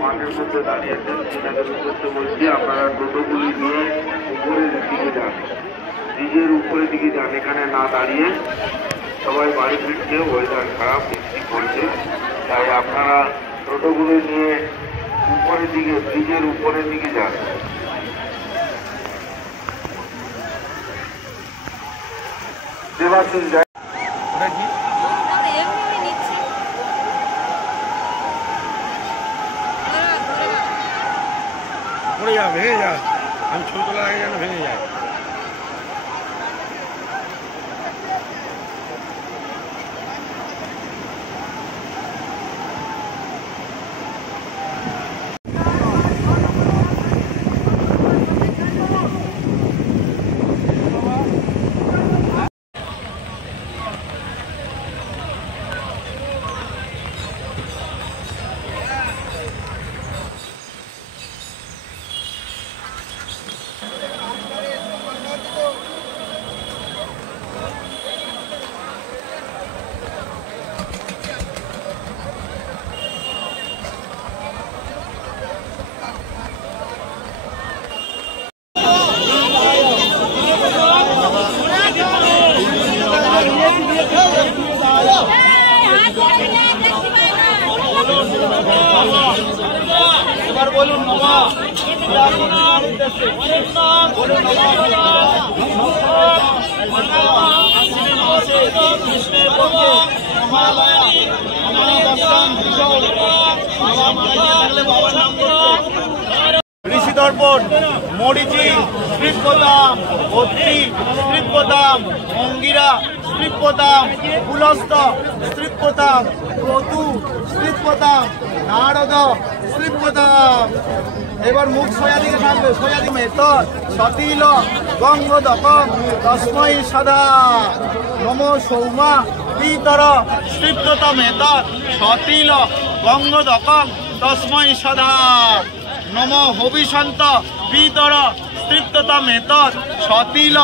মাঠের মধ্যে দাঁড়িয়েছেন সেটাকে উদ্দেশ্য বলছি, আপনারা টোটোগুলি নিয়ে উপরের দিকে যান, নিজের উপরের দিকে যান, এখানে না দাঁড়িয়ে। সবাই বাড়ি ফিরছে, ওয়েদার খারাপ, বৃষ্টি পড়ছে, তাই আপনারা টোটোগুলি নিয়ে উপরের দিকে, ব্রিজের উপরের দিকে যান। দেবাশিস যায় ভেঙে যায়, আমি ছবি তোলার আগে যেন ভেঙে যায়। বলুন ঋষি দর্পণ, মরিচি, স্ত্রীপদাম, অত্রি, স্ত্রীপদাম, অঙ্গিরা, স্ত্রীপদাম, কুলস্থ, স্ত্রীপদাম, ক্রতু, স্ত্রীপদাম, নারদ, স্ত্রীপদাম। এবার মুখ সোয়া দিকে থাকবে, সোয়া দিকে সতিল গঙ্গোদকম তস্মৈ সদা নম সৌমা পিতর স্ত্রীপ্ততম এতৎ সতিল গঙ্গোদকম তস্মৈ সদা নম হবিষন্ত পিতর স্ত্রীপ্ততম এতৎ সতিল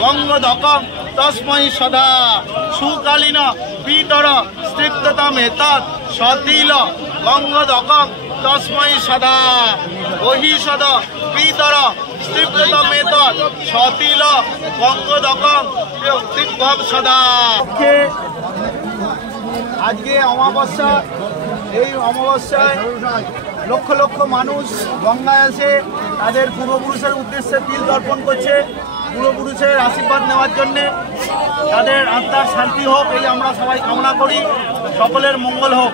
গঙ্গোদকম তস্মৈ সদা সুকালীন পিতর স্ত্রীপ্ততম এতৎ সতিল গঙ্গোদকম তস্মৈ সদা বহিষদ পিতর স্ত্রীপ্ততম এতৎ সতিল গঙ্গোদকম স্ত্রীভব সদা। আজকে অমাবস্যা, এই অমাবস্যায় লক্ষ লক্ষ মানুষ গঙ্গায় এসে তাদের পূর্বপুরুষের উদ্দেশ্যে তিল তর্পণ করছে, পূর্বপুরুষের আশীর্বাদ নেওয়ার জন্যে। তাদের আত্মার শান্তি হোক, এই আমরা সবাই কামনা করি, সকলের মঙ্গল হোক।